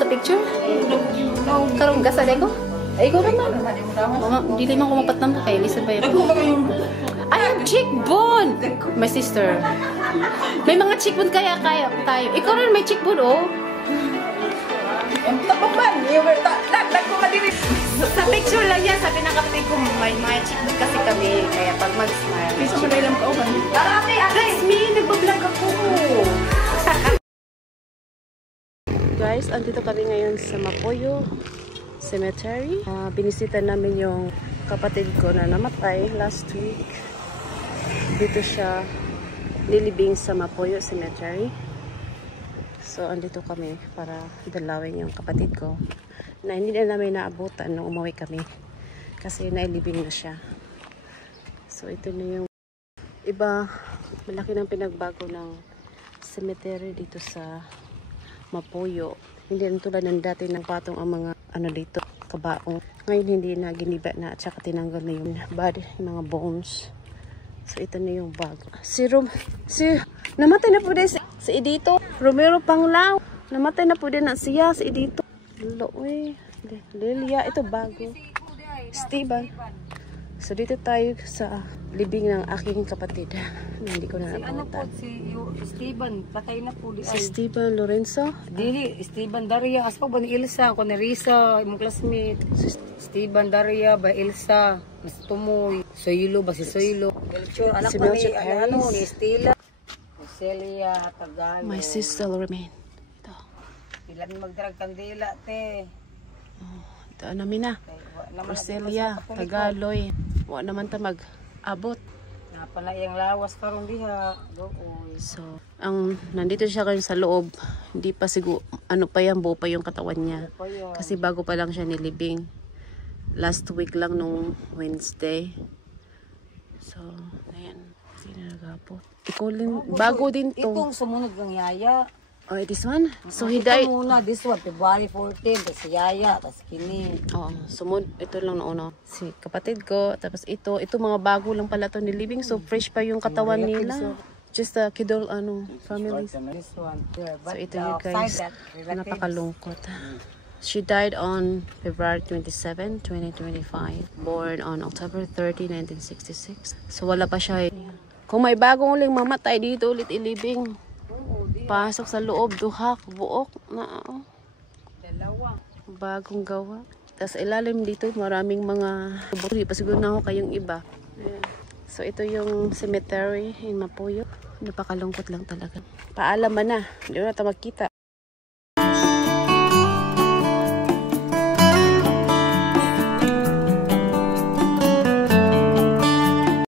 sa picture? Karong gasaday ko? Ay, ikaw naman. Dili man ko mapatnam kay Lisa ba yun? I have cheekbone! My sister. May mga cheekbone kaya tayo. Ikaw rin may cheekbone, oh. Sa picture lang yan, sabi ng kapatid ko, may mga cheekbone kasi kami. Kaya pag mag-smile. Gusto mo lang ka ba? That's me! Nagbablog ako! Guys, andito kami ngayon sa Mapoyo Cemetery. Binisita namin yung kapatid ko na namatay last week. Dito siya nilibing sa Mapoyo Cemetery. So, andito kami para dalawin yung kapatid ko na hindi na namin naabutan nung umuwi kami kasi nailibing na siya. So, ito na yung iba. Malaki ng pinagbago ng cemetery dito sa Mapoyo. Hindi na tulad ng dati ng patong ang mga ano dito, kabaong. Ngayon hindi na giniba na at saka tinanggal na yung body, yung mga bones. So ito na yung bago. Namatay na po din si Edito. Romero Panglao. Namatay na po din na siya si Edito. Loe. Lilia, ito bago. Steven. So dito tayo sa libing ng aking kapatid. Hindi ko na ano po, si Steven, patay na po. Si Steven Lorenzo? Dili, Steven Daria. Aspa ba ni Ilsa? Ako ni Risa, imong classmate. Steven Daria ba Ilsa? Mas tumoy. Soylo ba si Soylo? Melchor, anak Si pa Melchor ni, ni Estela. Celia, Tagalo. My sister remain. Ito. Ilan magdrag kandila, te. Oh, ito namin na. Roselia, Tagaloy. Wa naman ta mag-abot. Napala yung lawas karon diha. So, nandito siya kayo sa loob. Hindi pa siguro, ano pa yan, buo pa yung katawan niya. Kasi bago pa lang siya nilibing. Last week lang nung Wednesday. So, ayan. Hindi na nag-abot. Bago din to. Itong sumunod ng yaya. Oh, this one? So, he Ito died. muna, this one, February 14, tapos si yaya, tapos kini. Oo, sumod. Ito lang na una. Si kapatid ko. Tapos ito mga bago lang pala to nilibing. So, fresh pa yung katawan nila. Just a kidol, families. This one, there. So, ito yung guys. Napakalungkot. She died on February 27, 2025. Born on October 30, 1966. So, wala pa siya. Kung may bagong uling mamatay dito ulit ilibing. Pasok sa loob, duhak, buok na Dalawa. bagong gawa. Tapos ilalim dito, maraming mga buri. Pasiguro na ako kayong iba. Ayan. So ito yung cemetery in Mapoyo. Napakalungkot lang talaga. Paalam na. Hindi na tayo magkita.